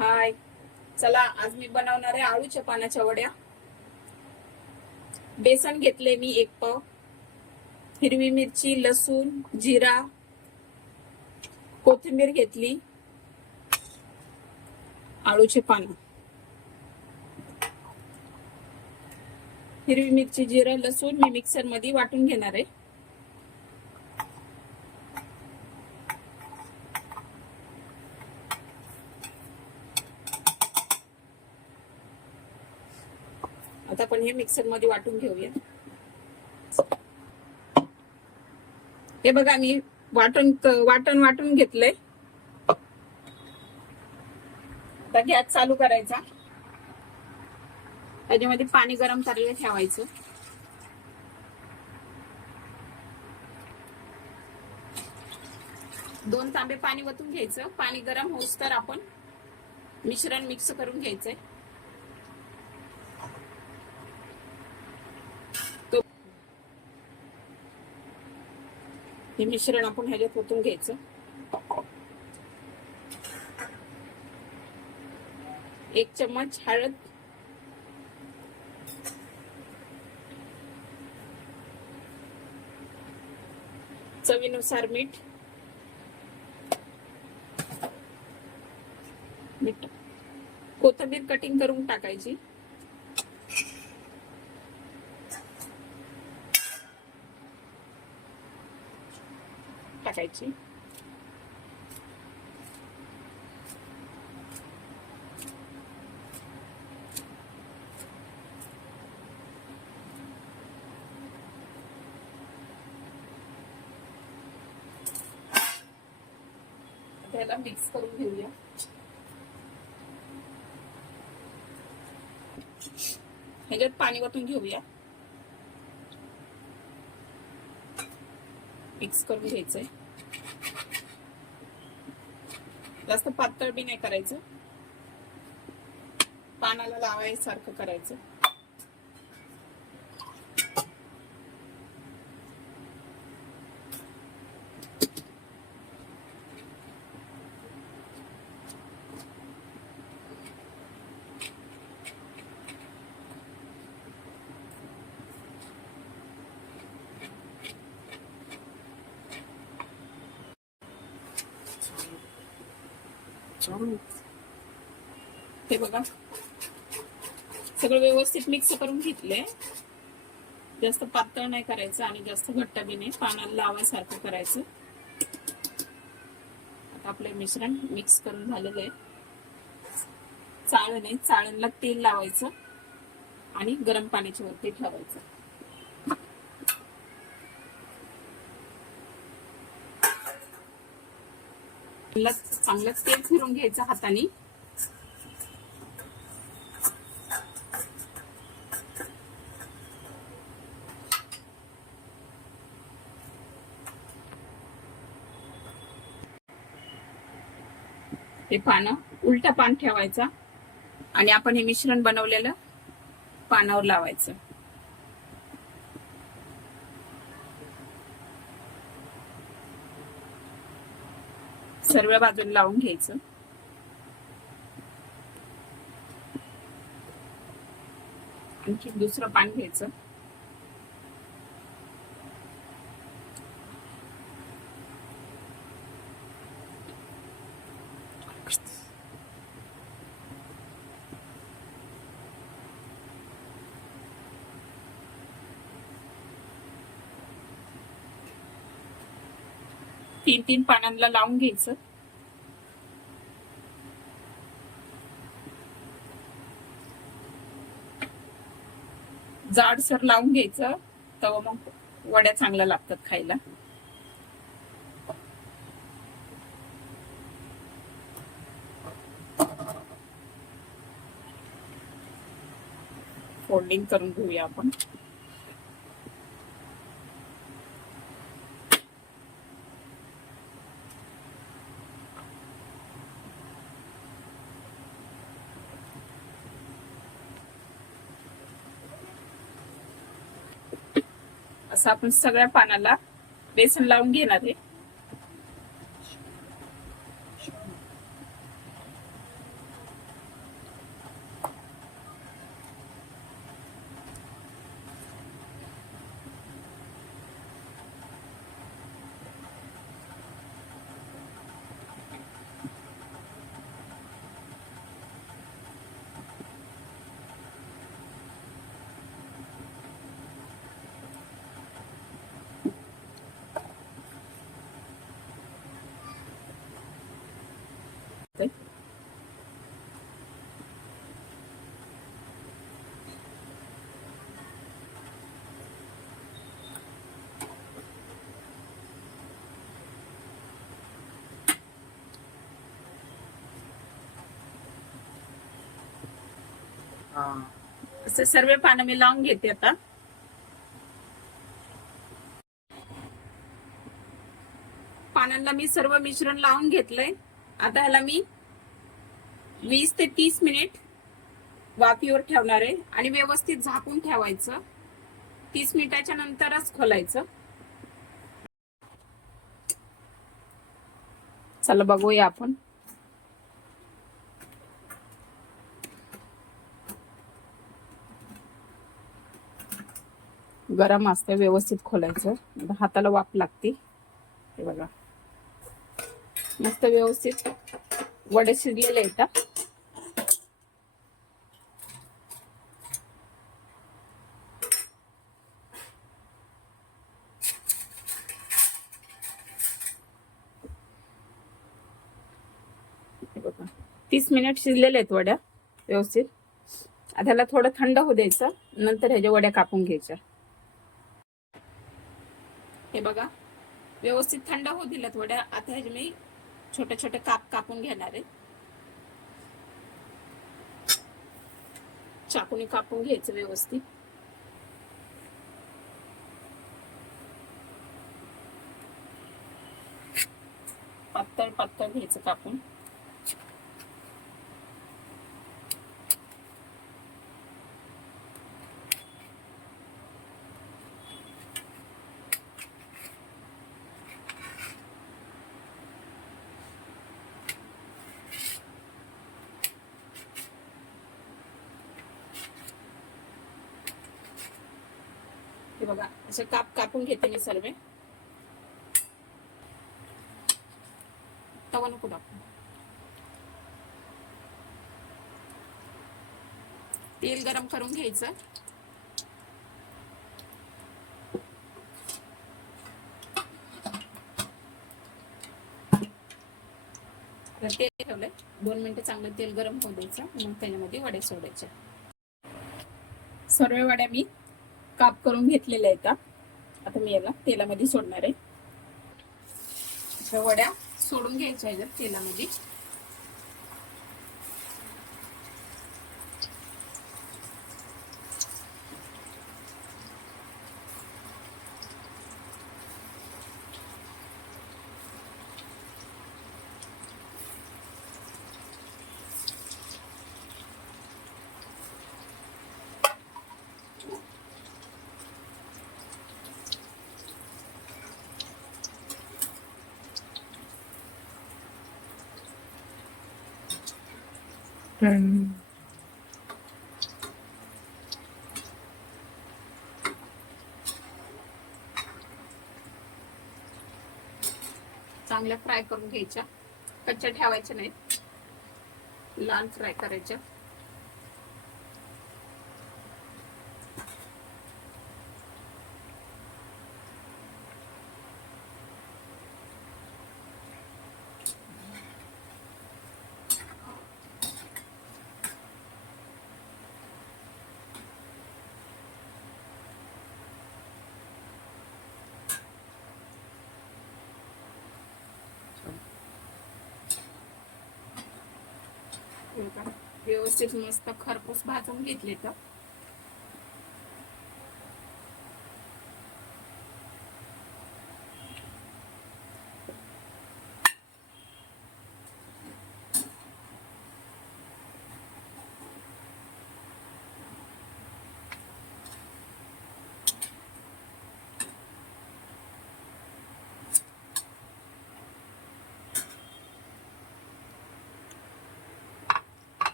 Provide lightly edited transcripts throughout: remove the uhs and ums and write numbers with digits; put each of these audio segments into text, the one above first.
हाय, चला आज मी बनवणार आहे आळूच्या पानाच्या वड्या. बेसन घेतले मी 1 पाव, हिरवी मिरची, लसूण, जिरा, कोथिंबीर घेतली, आळूचे पान, हिरवी मिरची, जिरा, लसूण मी मिक्सर मध्ये वाटून घेणार आहे. आता आपण हे मिक्सर मध्ये वाटून घेऊया. हे बघा मी वाटून घेतलंय. आता गॅस चालू करायचा, त्याच्यामध्ये पाणी गरम करायला ठेवायचं. दोन तांबे पाणी वतून घ्यायचं. पाणी गरम होऊस तर आपण मिश्रण मिक्स करून घ्यायचंय. हे मिश्रण आपण ह्याच्यात ओतून घ्यायचं. 1 चम्मच हळद, चवीनुसार मीठ, कोथिंबीर कटिंग करून टाकायची. त्याला मिक्स करून घेऊया. ह्याच्यात पाणी वतून घेऊया. मिक्स करून घ्यायचंय. जास्त पातळ बी नाही करायचं, पानाला लावायसारखं करायचं. हे बघा सगळं व्यवस्थित मिक्स करून घेतले. जास्त पातळ नाही करायचं आणि जास्त घट्ट बी नाही, पानाला लावायसारखं करायचं. आता आपलं मिश्रण मिक्स करून झालेलं आहे. चाळणीला तेल लावायचं आणि गरम पाण्याच्या वरती ठेवायचं. चांगलं तेल फिरून घ्यायचं हाताने. हे पानं उलटा पान ठेवायचा आणि आपण हे मिश्रण बनवलेलं पानावर लावायचं. सर्व बाजूला लावून घ्यायचं. आणखी दुसरं पान घ्यायचं. तीन पानांना लावून घ्यायचं. जाडसर लावून घ्यायचं, तेव्हा मग वड्या चांगल्या लागतात खायला. फोल्डिंग करून घेऊया आपण. असं आपण सगळ्या पानाला बेसन लावून घेणार आहे. असे सर्व पानं मी लावून घेते आता. पानांना मी सर्व मिश्रण लावून घेतलंय. आता ह्याला मी 20 ते 30 मिनिट वाफीवर ठेवणार आहे आणि व्यवस्थित झाकून ठेवायचं. 30 मिनिटाच्या नंतरच खोलायचं. चला बघूया आपण. गरम असतं, व्यवस्थित खोलायचं. हाताला वाफ लागते. हे बघा मस्त व्यवस्थित वडे शिजलेले येतात. हे बघा 30 मिनिट शिजलेले आहेत वड्या व्यवस्थित. आता ह्याला थोडं थंड होऊ द्यायचं, नंतर ह्याच्या वड्या कापून घ्यायच्या. हे बघा व्यवस्थित थंड होऊ दिल्यात वड्या. आता ह्याचे मी छोटे छोटे काप कापून घेणार आहे. चाकूने कापून घ्यायचं व्यवस्थित. पातळ पातळ घ्यायचं कापून. हे बघा असे काप कापून घेते मी सर्व. तवा नको टाकू. तेल गरम करून घ्यायचं. तेल ठेवलंय 2 मिनिटं चांगलं तेल गरम होऊ द्यायचं. मग त्याच्यामध्ये वड्या सोडायच्या. सर्व वड्या मी काप करून घेतलेल्या आहेत. आता मी याला तेलामध्ये सोडणार आहे. वड्या सोडून घ्यायच्या आहेत तेलामध्ये. चांगल्या फ्राय करून घ्यायच्या. कच्च्या ठेवायच्या नाहीत, लाल फ्राय करायच्या. व्यवस्थित मस्त खरपूस भाजून घेतले तर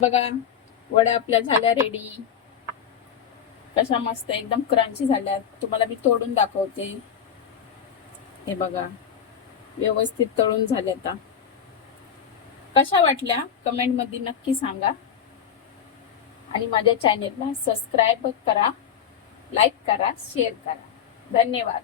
बघा वड्या आपल्या झाल्या रेडी. कशा मस्त एकदम क्रंची झाल्या. तुम्हाला मी तोडून दाखवते. हे बघा व्यवस्थित तळून झाल्या. आता कशा वाटल्या कमेंट मध्ये नक्की सांगा. आणि माझ्या चॅनेलला सबस्क्राईब करा, लाईक करा, शेअर करा. धन्यवाद.